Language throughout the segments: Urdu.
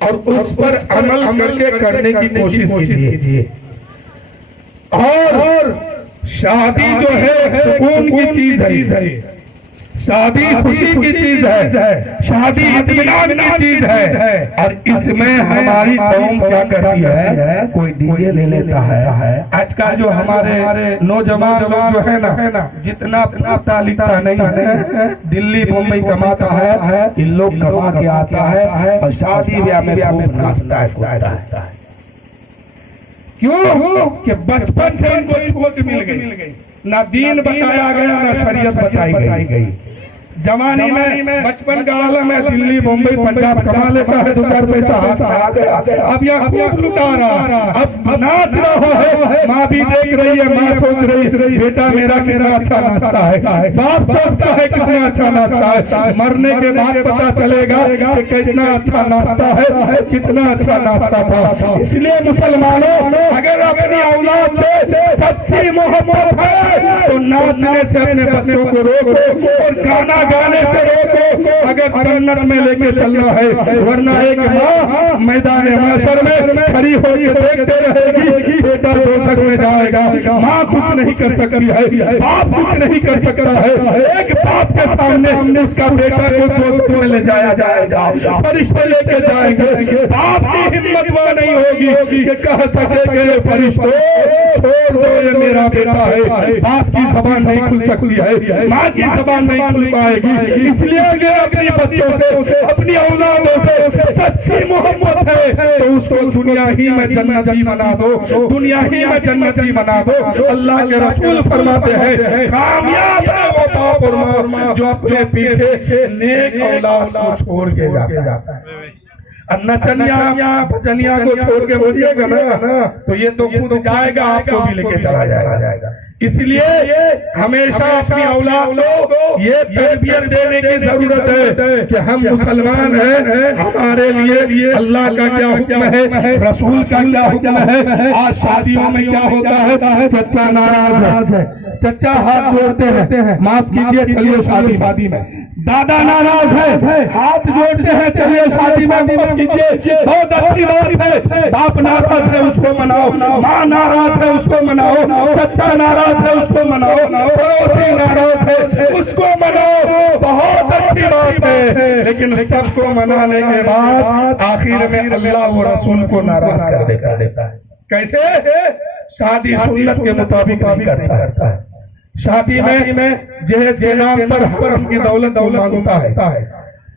اور اس پر عمل کر کے کرنے کی کوشش کیجیے. اور شادی جو ہے سکون کی چیز ہے، شادی خوشی کی چیز ہے، شادی اطمینان کی چیز ہے. اور اس میں ہماری قوم کیا کرتی ہے؟ کوئی ڈی جے لے لیتا ہے. آج کل جو ہمارے نوجوان لوگ جو ہے نا، جتنا پڑھتا لکھتا نہیں ہے، دلی بمبئی کماتا ہے، ان لوگ کما کے آتا ہے اور شادی بیاہ میں خوب ناچتا ہے. کیوں؟ کہ بچپن سے ان کو چھوٹ مل گئی، نہ دین بتایا گیا نہ شریعت بتائی گئی. جوانی میں بچپن کا عالم ہے، دلی بمبئی پنجاب کما لیتا ہے، 2-4 پیسہ ہاتھ میں آ گیا، اب یہاں خوب لٹا رہا، اب ناچ رہا ہے. ماں بھی دیکھ رہی ہے، ماں سوچ رہی بیٹا میرا کتنا اچھا ناچتا ہے، باپ سوچتا ہے کتنا اچھا ناچتا ہے. مرنے کے بعد پتا چلے گا کہ کتنا اچھا ناچتا ہے، کتنا اچھا ناچتا تھا. اس لیے مسلمانوں، اگر اپنی اولاد سے سچی محبت ہے تو ناچنے سے اپنے بچوں کو روکو اور گانا گانے سے روکو. اگر جنت میں لے کے چلنا ہے، ورنہ ایک ماں میدان محشر میں کھڑی ہو کے دیکھتے رہے گی، بیٹا دوزخ میں جائے گا. ماں کچھ نہیں کر سکتی ہے، باپ کچھ نہیں کر سکتا ہے. ایک باپ کے سامنے اس کا بیٹا کو دوزخ میں لے جایا جائے گا، فرشتے لے کے جائیں گے. باپ کی ہمت وہ نہیں ہوگی کہ کہہ سکے کہ یہ فرشتوں چھوڑ دو، یہ میرا بیٹا ہے. باپ کی زبان نہیں کھل سکتی ہے، ماں کی زبان نہیں کھل پائے گی. اس لیے اگر اپنی بچوں سے، اپنی اولادوں سے سچی محبت ہے تو اس کو دنیا ہی میں جنتی بنا دو، دنیا ہی میں جنتی بنا دو. اللہ کے رسول فرماتے ہیں کامیاب ہے وہ باپ اور ماں جو اپنے پیچھے نیک اولاد کو چھوڑ کے جاتا ہے. نچنیا بچنیا کو چھوڑ کے بولیے گا نا تو یہ تو خود جائے گا، آپ کو بھی لے کے چلا جائے گا. اس لیے ہمیشہ اپنی اولاد کو یہ تربیت دینے کی ضرورت ہے کہ ہم مسلمان ہیں، ہمارے لیے اللہ کا کیا حکم ہے، رسول کا کیا حکم ہے. آج شادیوں میں کیا ہوتا ہے، چچا ناراض ہے، چچا ہاتھ جوڑتے ہیں، معاف کیجئے چلیے شادی میں. دادا ناراض ہے، ہاتھ جوڑتے ہیں، چلیے شادی میں معاف کیجئے. بہت اچھی بات ہے. باپ ناراض ہے اس کو مناؤ، ماں ناراض ہے اس کو مناؤ، چچا ناراض ہے اس کو مناؤ، پڑوسی ناراض ہے اس کو مناؤ. بہت اچھی بات ہے. لیکن سب کو منانے کے بعد آخر میں اللہ و رسول کو ناراض کر دیتا ہے. کیسے؟ شادی سنت کے مطابق نہیں کرتا ہے. شادی میں جہیز کے نام پر حرم کی دولت مانگتا ہے،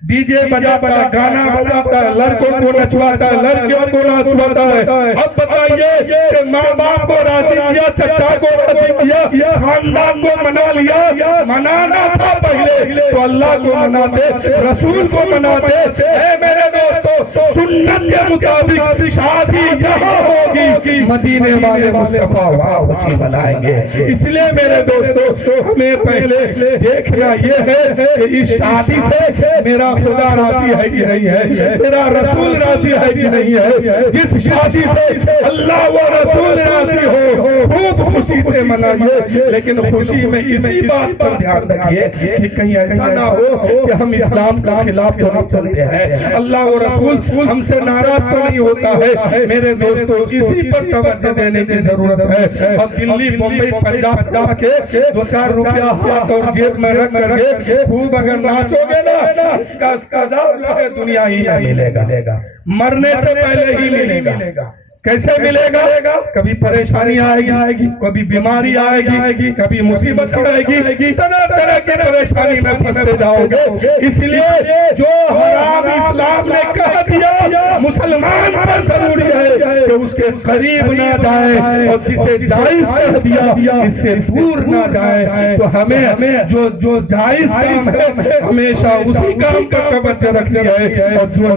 ڈی جے بجاتا ہے، گانا بجاتا ہے، لڑکوں کو نچواتا ہے، لڑکیوں کو نچواتا ہے. اب بتائیے کہ ماں باپ کو راضی کیا، چچا کو راضی کیا، خاندان کو منا لیا. منانا تھا پہلے تو اللہ کو مناتے، رسول کو مناتے. اے میرے دوستو، سنت کے مطابق شادی یہاں ہوگی، مدینے والے مصطفیٰ وہاں خوشی منائیں گے. اس لیے میرے دوستو، ہمیں پہلے دیکھنا یہ ہے کہ اس شادی سے میرا خدا راضی ہے کہ نہیں ہے، میرا رسول راضی ہے کہ نہیں ہے. جس شادی سے اللہ و رسول راضی ہو خوب خوشی سے منائیے. لیکن خوشی میں اسی بات پر دھیان رکھیے کہ کہیں ایسا نہ ہو کہ ہم اسلام کا خلاف تو نہیں چلتے ہیں، اللہ و رسول ہم سے ناراض تو نہیں ہوتا ہے. میرے دوستو، اسی پر توجہ دینے کی ضرورت ہے. اور دلی بمبئی پنجاب جا کے 2-4 روپیہ ہاتھ اور جیب میں رکھ کر کے خوب اگر ناچو گے نا، اس کا سزا جو ہے دنیا ہی ملے گا، مرنے سے پہلے ہی ملے گا. کیسے ملے گا؟ کبھی پریشانی آئے گی، کبھی بیماری آئے گی، کبھی مصیبت آئے گی، طرح طرح کی پریشانی میں پھنستے جاؤ گے. اس لیے جو حرام اسلام نے کہہ دیا مسلمان پر ضروری ہے کہ اس کے قریب نہ جائے، اور جسے جائز کہہ دیا اس سے دور نہ جائے. تو ہمیں جو جائز کام ہے ہمیشہ اسی کام کا توجہ رکھنی ہے، اور جو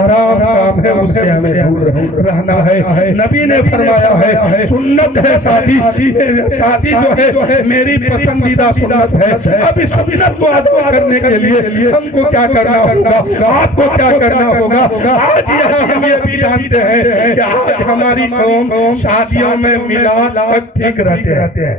حرام کام ہے اس سے ہمیں دور رہنا ہے. نبی نے فرمایا ہے سنت ہے شادی جو ہے میری پسندیدہ سنت ہے. اب اس سنت کو ادا کرنے کے لیے ہم کو کیا کرنا ہوگا، آپ کو کیا کرنا ہوگا. آج یہاں ہم یہ بھی جانتے ہیں کہ آج ہماری قوم شادیوں میں میلاد تک ٹھیک رہتے ہیں.